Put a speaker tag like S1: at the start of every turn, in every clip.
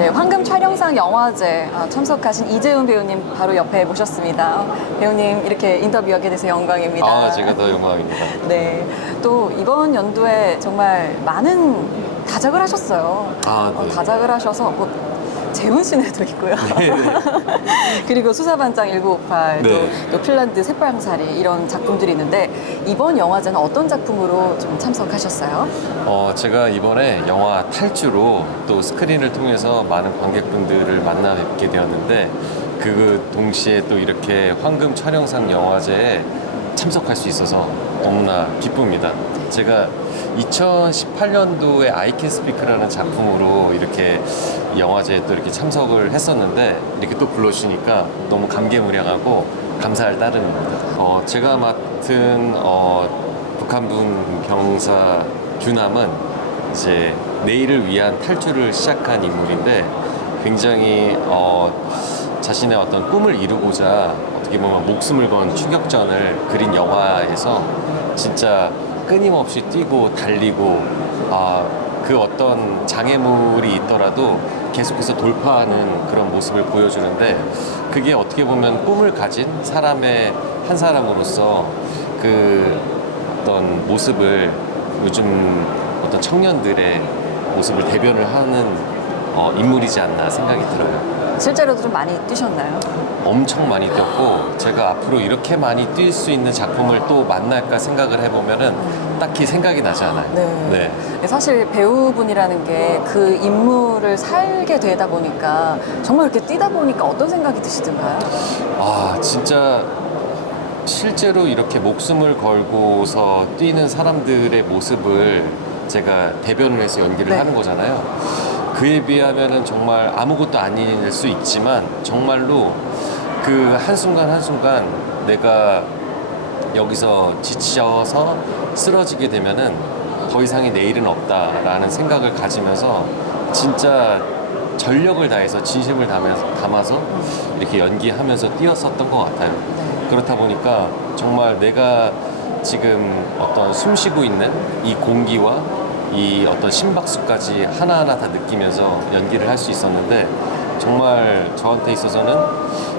S1: 네, 황금 촬영상 영화제 아, 참석하신 이재훈 배우님 바로 옆에 모셨습니다. 배우님 이렇게 인터뷰하게 돼서 영광입니다.
S2: 아, 제가 더 영광입니다.
S1: 네, 또 이번 연도에 정말 많은 다작을 하셨어요.
S2: 아,
S1: 어,
S2: 네.
S1: 다작을 하셔서 뭐 재훈 씨네도 있고요. 그리고 수사반장 1958,
S2: 네.
S1: 또, 또 핀란드 새빨강살이 이런 작품들이 있는데 이번 영화제는 어떤 작품으로 좀 참석하셨어요?
S2: 어, 제가 이번에 영화 탈주로 또 스크린을 통해서 많은 관객분들을 만나 뵙게 되었는데 그 동시에 또 이렇게 황금 촬영상 영화제에 참석할 수 있어서 너무나 기쁩니다. 제가 2018년도에 I Can Speak라는 작품으로 이렇게 영화제에 또 이렇게 참석을 했었는데 이렇게 또 불러주시니까 너무 감개무량하고 감사할 따름입니다. 어, 제가 맡은 어, 북한군 병사 규남은 이제 내일을 위한 탈주를 시작한 인물인데 굉장히 어, 자신의 어떤 꿈을 이루고자 어떻게 보면 목숨을 건 추격전을 그린 영화에서 진짜 끊임없이 뛰고 달리고 아, 그 어떤 장애물이 있더라도 계속해서 돌파하는 그런 모습을 보여주는데 그게 어떻게 보면 꿈을 가진 사람의 한 사람으로서 그 어떤 모습을 요즘 어떤 청년들의 모습을 대변을 하는 어, 인물이지 않나 생각이 들어요.
S1: 실제로도 좀 많이 뛰셨나요?
S2: 엄청 많이 뛰었고 제가 앞으로 이렇게 많이 뛸 수 있는 작품을 또 만날까 생각을 해보면은 딱히 생각이 나지 않아요.
S1: 네. 사실 배우분이라는 게그 인물을 살게 되다 보니까 정말 이렇게 뛰다 보니까 어떤 생각이 드시던가요?
S2: 아 진짜 실제로 이렇게 목숨을 걸고서 뛰는 사람들의 모습을 제가 대변을 해서 연기를
S1: 네.
S2: 하는 거잖아요. 그에 비하면은 정말 아무것도 아닐 수 있지만 정말로 그 한순간 한순간 내가 여기서 지쳐서 쓰러지게 되면은 더 이상의 내일은 없다라는 생각을 가지면서 진짜 전력을 다해서 진심을 담아서, 담아서 이렇게 연기하면서 뛰었었던 것 같아요. 그렇다 보니까 정말 내가 지금 어떤 숨 쉬고 있는 이 공기와 이 어떤 심박수까지 하나하나 다 느끼면서 연기를 할 수 있었는데 정말 저한테 있어서는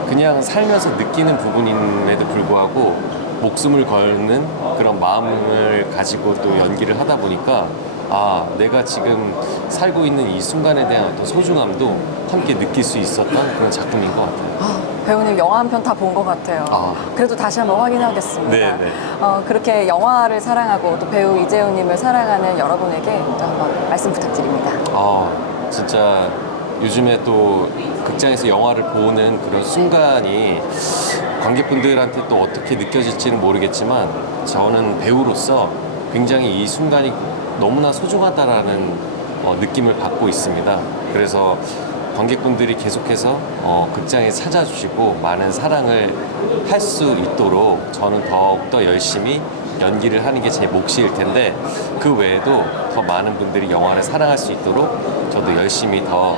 S2: 그냥 살면서 느끼는 부분임에도 불구하고 목숨을 걸는 그런 마음을 가지고 또 연기를 하다 보니까 아 내가 지금 살고 있는 이 순간에 대한 어떤 소중함도 함께 느낄 수 있었던 그런 작품인 것 같아요.
S1: 아, 배우님 영화 한 편 다 본 것 같아요.
S2: 아.
S1: 그래도 다시 한번 확인하겠습니다.
S2: 네, 네.
S1: 어, 그렇게 영화를 사랑하고 또 배우 이재훈님을 사랑하는 여러분에게 또 한번 말씀 부탁드립니다.
S2: 아 진짜 요즘에 또 극장에서 영화를 보는 그런 순간이 관객분들한테 또 어떻게 느껴질지는 모르겠지만 저는 배우로서 굉장히 이 순간이 너무나 소중하다라는 어, 느낌을 받고 있습니다. 그래서 관객분들이 계속해서 어, 극장에 찾아주시고 많은 사랑을 할 수 있도록 저는 더욱더 열심히 연기를 하는 게 제 몫일 텐데 그 외에도 더 많은 분들이 영화를 사랑할 수 있도록 저도 열심히 더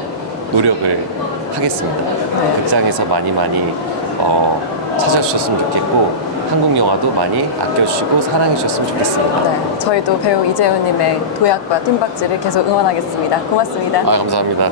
S2: 노력을 하겠습니다. 극장에서 많이 많이 어, 찾아주셨으면 좋겠고 한국 영화도 많이 아껴주시고 사랑해 주셨으면 좋겠습니다.
S1: 네, 저희도 배우 이재훈님의 도약과 뜀박질을 계속 응원하겠습니다. 고맙습니다.
S2: 아 감사합니다.